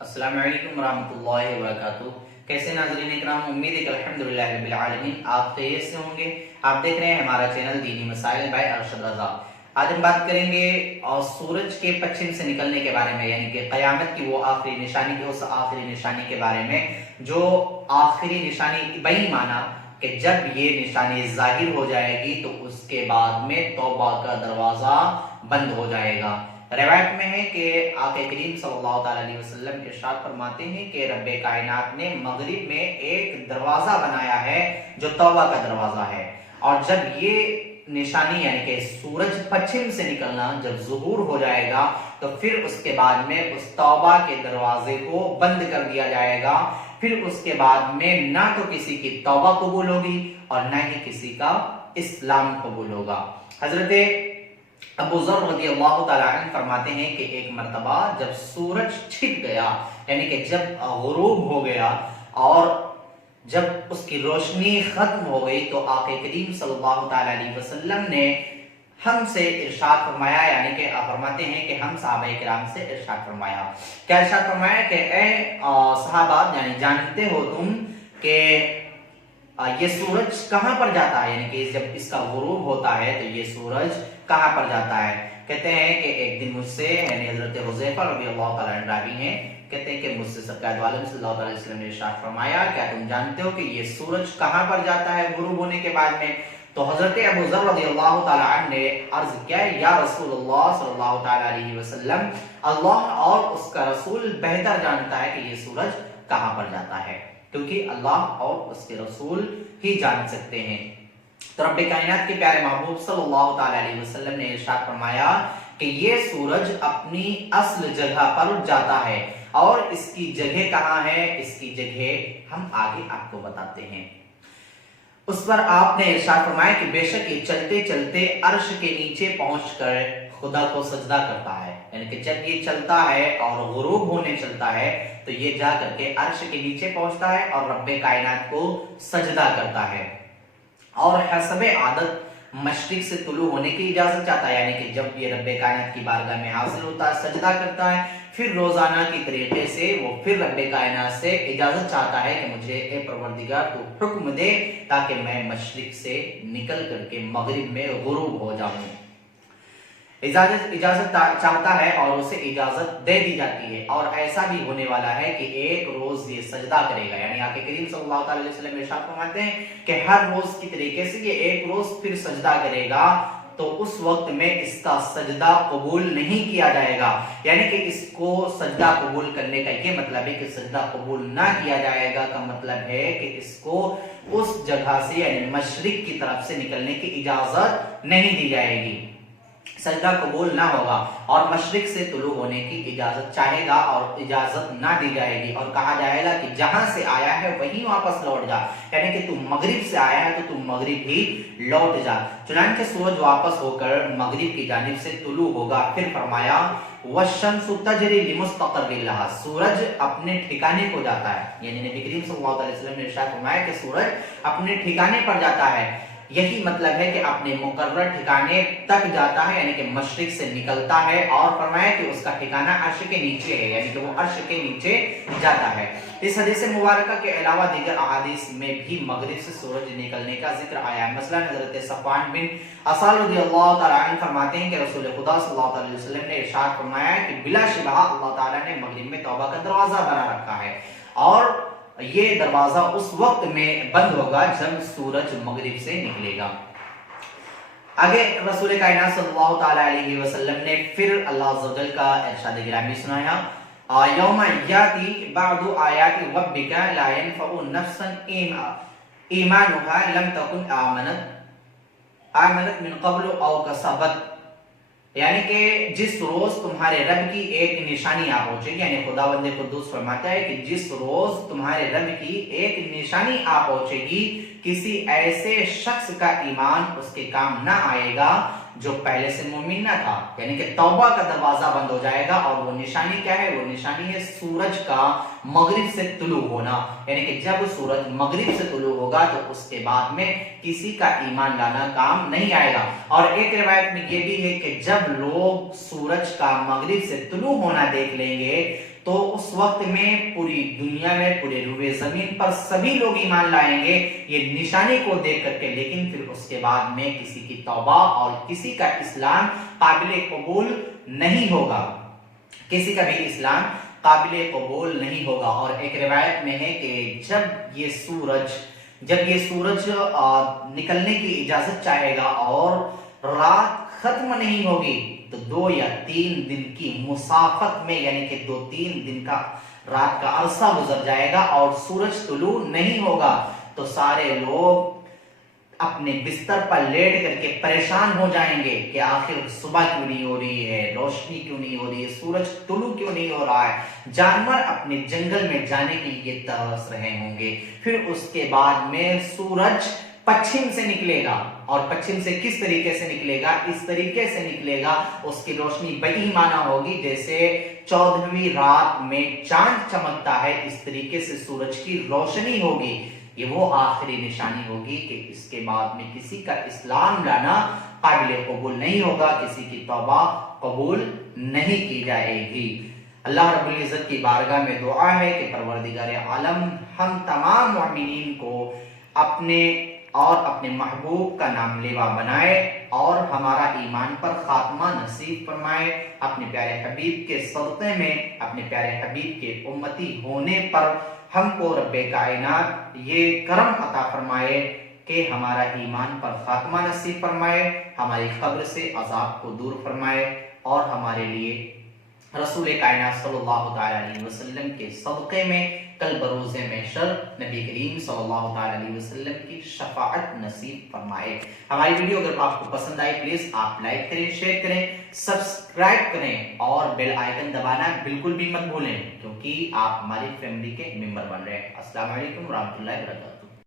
अस्सलाम वालेकुम रहमतुल्लाहि व बरकातुहू। कैसे नाज़रीन इकराम, उम्मीद है कि अल्हम्दुलिल्लाह रब्बिल आलमीन आप खैरियत से होंगे। आप देख रहे हैं हमारा चैनल दीनी मसाइल बाय अरशद रज़ा। आज हम बात करेंगे और सूरज के पश्चिम से निकलने के बारे में, यानी कि क़यामत की वो आखिरी निशानी की उस आखिरी निशानी के बारे में, जो आखिरी निशानी बई माना कि जब ये निशानी जाहिर हो जाएगी तो उसके बाद में तौबा का दरवाजा बंद हो जाएगा। रिवायत में है कि आक़ा करीम सल्लल्लाहु अलैहि वसल्लम इरशाद फरमाते हैं कि रब्बे कायनात ने मगरिब में एक दरवाजा बनाया है जो तौबा का दरवाजा है, और जब ये निशानी यानी कि सूरज पश्चिम से निकलना जब ज़ुहूर हो जाएगा तो फिर उसके बाद में उस तौबा के दरवाजे को बंद कर दिया जाएगा। फिर उसके बाद में ना तो किसी की तौबा कबूल होगी और ना ही किसी का इस्लाम कबूल होगा। हजरत अबू ज़र रज़ियल्लाहु तआला अन्हु फरमाते हैं कि एक मर्तबा जब सूरज छिप गया, यानी कि जब गुरूब हो गया और जब उसकी रोशनी खत्म हो गई, तो आक़ा करीम सल्लल्लाहु तआला अलैहि वसल्लम ने हमसे इरशाद फरमाया, यानी कि फरमाते हैं कि हम सहाबाए किराम से इरशाद फरमाया। क्या इरशाद फरमाया कि ए सहाबा, यानी जानते हो तुम कि ये सूरज कहां पर जाता है, यानी कि जब इसका गुरूब होता है तो ये सूरज कहां पर जाता है। कहते हैं कि एक दिन मुझसे, यानी हजरत हुज़ैफा रज़ियल्लाहु तआला अन्हु रावी हैं, कहते हैं कि मुझसे सरकार दो आलम सल्लल्लाहु अलैहि वसल्लम ने इरशाद फरमाया, क्या तुम जानते हो कि ये सूरज कहां पर जाता है गुरूब होने के बाद में। तो हजरत अबू ज़र रज़ियल्लाहु तआला अन्हु ने अर्ज किया, या रसूलुल्लाह सल्लल्लाहु तआला अलैहि वसल्लम, अल्लाह और उसका रसूल बेहतर जानता है कि ये सूरज कहां पर जाता है, क्योंकि अल्लाह और उसके रसूल ही जान सकते हैं। तो रब्बे कायनात के प्यारे महबूब सल्लल्लाहु तआला अलैहि वसल्लम ने इरशाद फरमाया कि ये सूरज अपनी असल जगह पर जाता है, और इसकी जगह कहां है, इसकी जगह हम आगे आपको बताते हैं। उस पर आपने इरशाद फरमाया कि बेशक ये चलते चलते अर्श के नीचे पहुंचकर खुदा को सजदा करता है, यानी कि जब ये चलता है और गुरूब होने चलता है तो ये जा करके अर्श के नीचे पहुंचता है और रब्बे कायनात को सजदा करता है, और हसबे आदत मशरिक से तुलू होने की इजाजत चाहता है, यानी कि जब ये रब्बे कायनात की बारगाह में हाजिर होता है, सजदा करता है, फिर रोजाना की तरीके से वो फिर रब्बे कायनात से इजाजत चाहता है कि मुझे ए परवरदिगार तू हुक्म दे ताकि मैं मशरिक से निकल करके मगरिब में गुरूब हो जाऊं। इजाजत चाहता है और उसे इजाजत दे दी जाती है, और ऐसा भी होने वाला है कि एक रोज ये सजदा करेगा, यानी आके करीम सल्लल्लाहु अलैहि वसल्लम इरशाद फरमाते हैं कि हर रोज की तरीके से ये एक रोज फिर सजदा करेगा, तो उस वक्त में इसका सजदा कबूल नहीं किया जाएगा। यानी कि इसको सजदा कबूल करने का ये मतलब है कि सजदा कबूल ना किया जाएगा का मतलब है कि इसको उस जगह से, यानी मशरिक की तरफ से निकलने की इजाजत नहीं दी जाएगी, सजदा कबूल ना होगा, और मशरिक से तुलू होने की इजाजत चाहेगा और इजाजत ना दी जाएगी, और कहा जाएगा कि जहां से आया है वहीं वापस लौट जा, यानी कि तू मगरिब से आया है तो तू मगरिब ही लौट जा। चुनांचे सूरज वापस होकर मगरिब की जानिब से तुलू होगा। फिर फरमाया वशम्सु तजरी लिमुस्तक़र्रिन लहा, सूरज अपने ठिकाने को जाता है, यानी नबी करीम सल्लल्लाहु अलैहि वसल्लम ने इरशाद फरमाया कि सूरज अपने ठिकाने पर जाता है। यही मतलब है कि अपने मुकर्रर ठिकाने तक जाता है, यानी कि मशरिक से निकलता है, और फरमाया कि उसका ठिकाना अर्श के नीचे है, यानी कि वो अर्श के नीचे जाता है। इस हदीस मुबारका के अलावा दीगर अहादीस में भी मगरिब से सूरज निकलने का जिक्र आया है। मसलन हजरत सफ़वान बिन असाल रज़ियल्लाहु तआला अन्हु फरमाते हैं कि रसूल खुदा सल्लल्लाहु अलैहि वसल्लम ने इरशाद फरमाया कि बिलाशुबह अल्लाह ताला ने मगरिब में तौबा का दरवाजा बना रखा है, और ये दरवाजा उस वक्त में बंद होगा जब सूरज मगरिब से निकलेगा। आगे रसूल कायनात सल्लल्लाहु तआला अलैहि वसल्लम ने फिर अल्लाह अज़्ज़ व जल का इरशाद गिरामी सुनाया, यौमा याती बअदु आयाति रब्बिका ला यनफउ नफ्सन ईमानुहा लम तकुन आमनत मिन क़ब्ल औ कसबत, यानी कि जिस रोज तुम्हारे रब की एक निशानी आ पहुंचेगी, यानी खुदावंद कुद्दूस फरमाता है कि जिस रोज तुम्हारे रब की एक निशानी आ पहुंचेगी, किसी ऐसे शख्स का ईमान उसके काम ना आएगा जो पहले से मुमिन ना था, यानी कि तौबा का दरवाजा बंद हो जाएगा। और वो निशानी क्या है, वो निशानी है सूरज का मगरिब से तुलू होना, यानी कि जब सूरज मगरिब से तुलू होगा तो उसके बाद में किसी का ईमान लाना काम नहीं आएगा। और एक रिवायत में ये भी है कि जब लोग सूरज का मगरिब से तुलू होना देख लेंगे تو اس وقت میں پوری دنیا میں پورے روئے زمین پر سبھی لوگ ایمان لائیں گے یہ نشانی کو دیکھ کر کے، لیکن پھر اس کے بعد میں کسی کی توبہ اور کسی کا اسلام قابل قبول نہیں ہوگا، کسی کا بھی اسلام قابل قبول نہیں ہوگا۔ اور ایک روایت میں ہے کہ جب یہ سورج نکلنے کی اجازت چاہے گا اور رات ختم نہیں ہوگی تو 2 یا 3 دن کی مسافت میں، یعنی کہ 2-3 دن کا رات کا عرصہ گزر جائے گا اور سورج طلوع نہیں ہوگا، تو سارے لوگ اپنے بستر پر لیٹ کر کے پریشان ہو جائیں گے کہ آخر صبح کیوں نہیں ہو رہی ہے، روشنی کیوں نہیں ہو رہی ہے، سورج طلوع کیوں نہیں ہو رہا ہے۔ جانور اپنے جنگل میں جانے کے لیے ترس رہے ہوں گے۔ پھر اس کے بعد میں سورج پچھم سے نکلے گا، اور پچھم سے کس طریقے سے نکلے گا؟ اس طریقے سے نکلے گا، اس کی روشنی بہی مانا ہوگی جیسے 14ویں رات میں چاند چمکتا ہے، اس طریقے سے سورج کی روشنی ہوگی۔ یہ وہ آخری نشانی ہوگی کہ اس کے بعد میں کسی کا اسلام لانا قابل قبول نہیں ہوگا، کسی کی توبہ قبول نہیں کی جائے گی۔ اللہ رب العزت کی بارگاہ میں دعا ہے کہ پروردگار عالم ہم تمام مومنین کو اپنے اور اپنے محبوب کا نام لیوا بنائے اور ہمارا ایمان پر خاتمہ نصیب فرمائے، اپنے پیارے حبیب کے صدقے میں، اپنے پیارے حبیب کے امتی ہونے پر ہم کو رب کائنات یہ کرم عطا فرمائے کہ ہمارا ایمان پر خاتمہ نصیب فرمائے، ہماری قبر سے عذاب کو دور فرمائے، اور ہمارے لیے رسول کائنات صلی اللہ تعالی علیہ وسلم کے صدقے میں کل بروز محشر نبی کریم صلی اللہ تعالی علیہ وسلم کی شفاعت نصیب فرمائے۔ ہماری ویڈیو اگر آپ کو پسند آئی پلیز آپ لائک کریں، شیئر کریں، سبسکرائب کریں اور بیل آئیکن دبانا بالکل بھی مت بھولیں، کیونکہ آپ ہماری فیملی کے ممبر بن رہے ہیں۔ السلام علیکم ورحمۃ اللہ وبرکاتہ۔